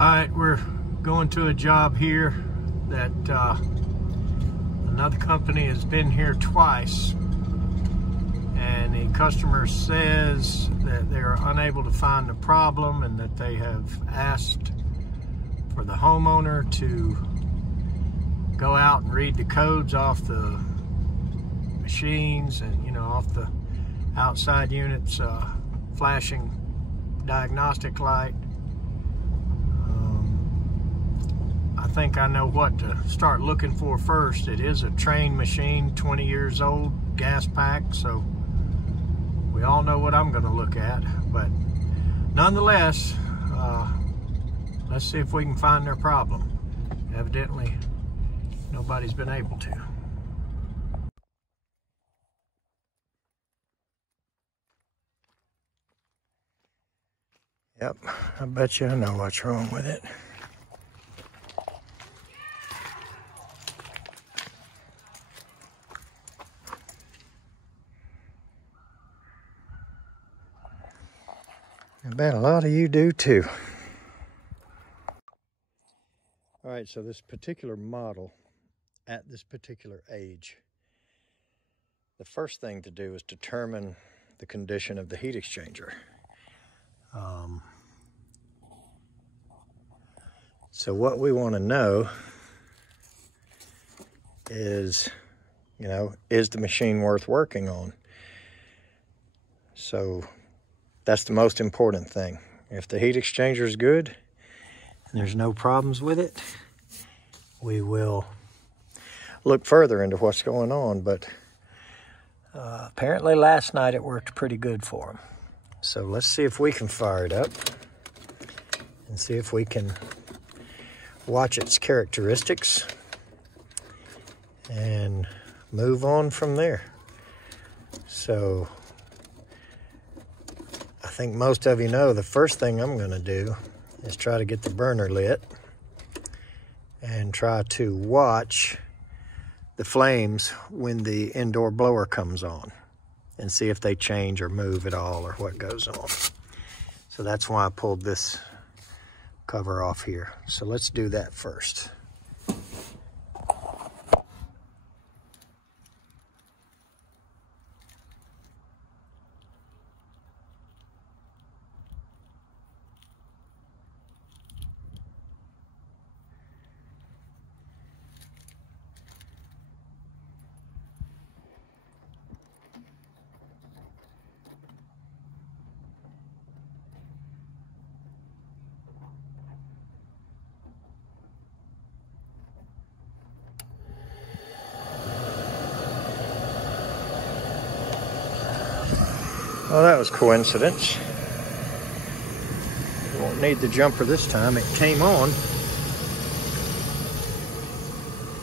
Alright, we're going to a job here that another company has been here twice, and the customer says that they're unable to find the problem and that they have asked for the homeowner to go out and read the codes off the machines and, off the outside units flashing diagnostic light. I think I know what to start looking for first. It is a Trane machine, 20 years old, gas pack, so we all know what I'm going to look at. But nonetheless, let's see if we can find their problem. Evidently, nobody's been able to. Yep, I bet you I know what's wrong with it. I bet a lot of you do too. All right, so this particular model at this particular age, the first thing to do is determine the condition of the heat exchanger. So what we want to know is, is the machine worth working on? So that's the most important thing. If the heat exchanger is good and there's no problems with it, we will look further into what's going on. But apparently last night it worked pretty good for them. So let's see if we can fire it up and see if we can watch its characteristics and move on from there. So I think most of you know the first thing I'm going to do is try to get the burner lit and try to watch the flames when the indoor blower comes on and see if they change or move at all or what goes on. So that's why I pulled this cover off here. So let's do that first. Well, that was coincidence. We won't need the jumper this time. It came on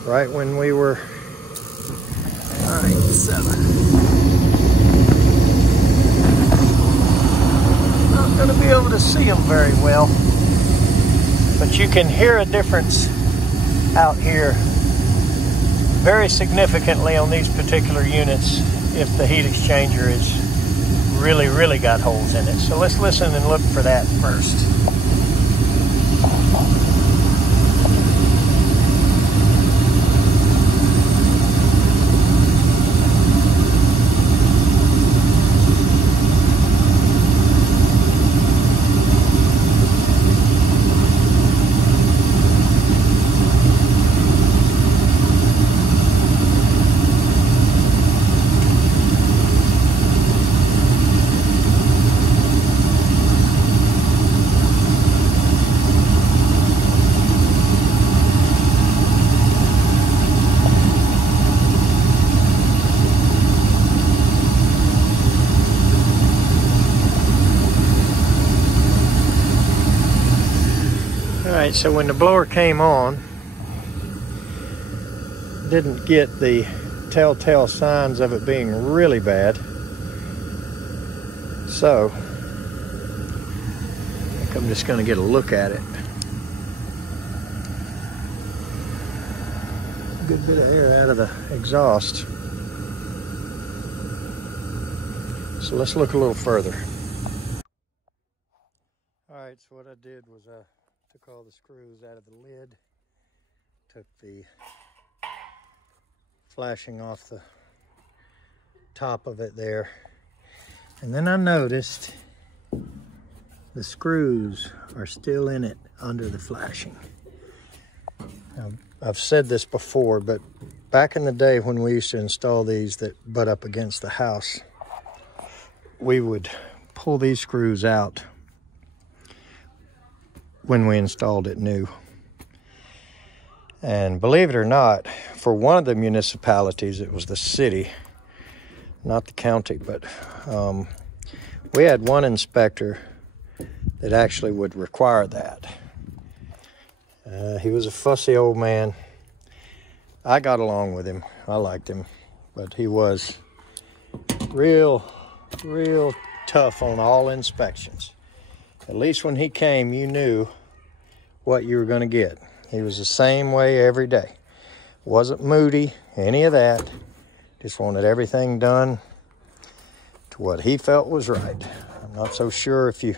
right when we were 9:07. Not going to be able to see them very well, but you can hear a difference out here very significantly on these particular units if the heat exchanger is really got holes in it. So let's listen and look for that first. Alright, so when the blower came on, didn't get the telltale signs of it being really bad. So, I think I'm just going to get a look at it. A good bit of air out of the exhaust. So let's look a little further. Alright, so what I did was I Took all the screws out of the lid. Took the flashing off the top of it there. And then I noticed the screws are still in it under the flashing. Now, I've said this before, but back in the day when we used to install these that butt up against the house, we would pull these screws out when we installed it new. And believe it or not, for one of the municipalities, it was the city, not the county, but we had one inspector that actually would require that. He was a fussy old man. I got along with him. I liked him, but he was real tough on all inspections. At least when he came, you knew what you were going to get. He was the same way every day. Wasn't moody, any of that. Just wanted everything done to what he felt was right. I'm not so sure if you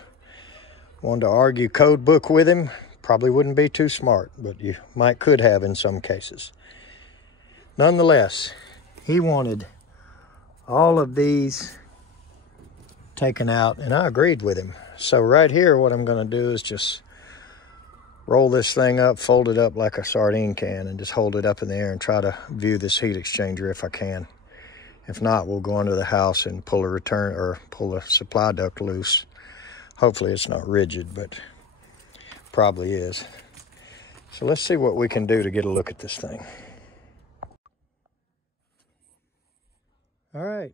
wanted to argue code book with him, probably wouldn't be too smart, but you could have in some cases. Nonetheless, he wanted all of these taken out, and I agreed with him. So right here, what I'm going to do is just roll this thing up, fold it up like a sardine can, and just hold it up in the air and try to view this heat exchanger if I can. If not, we'll go under the house and pull a supply duct loose. Hopefully it's not rigid, but probably is. So let's see what we can do to get a look at this thing. All right,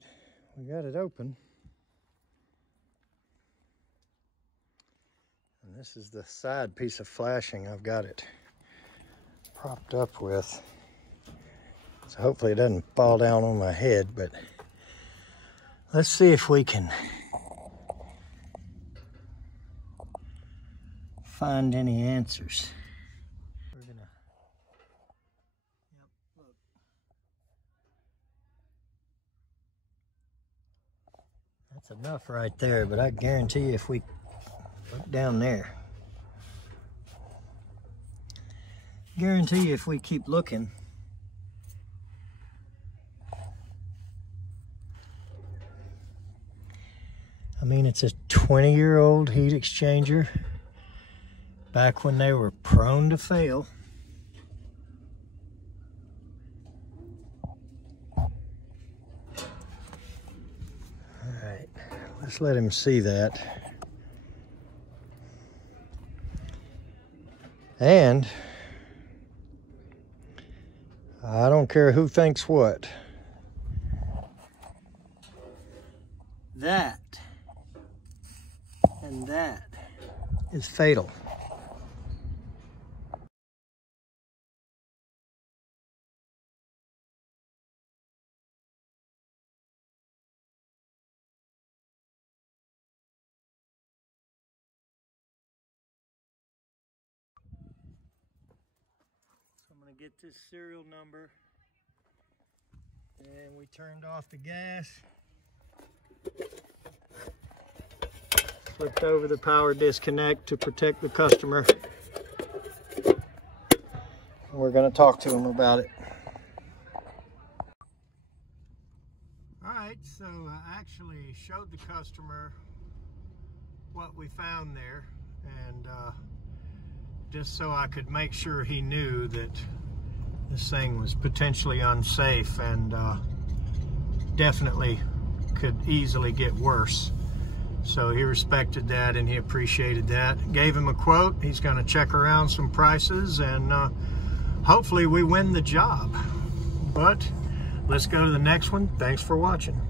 we got it open. And this is the side piece of flashing I've got it propped up with. So hopefully it doesn't fall down on my head, but let's see if we can find any answers. We're gonna, look. That's enough right there, but I guarantee you if we look down there, guarantee you if we keep looking, I mean, it's a 20-year-old heat exchanger back when they were prone to fail. All right, let's let him see that. And I don't care who thinks what. That and that is fatal. So I'm going to get this serial number, and we turned off the gas. Flipped over the power disconnect to protect the customer. And we're going to talk to him about it. All right, so I actually showed the customer what we found there, and just so I could make sure he knew that this thing was potentially unsafe and definitely could easily get worse. So he respected that and he appreciated that. Gave him a quote. He's going to check around some prices, and hopefully we win the job. But let's go to the next one. Thanks for watching.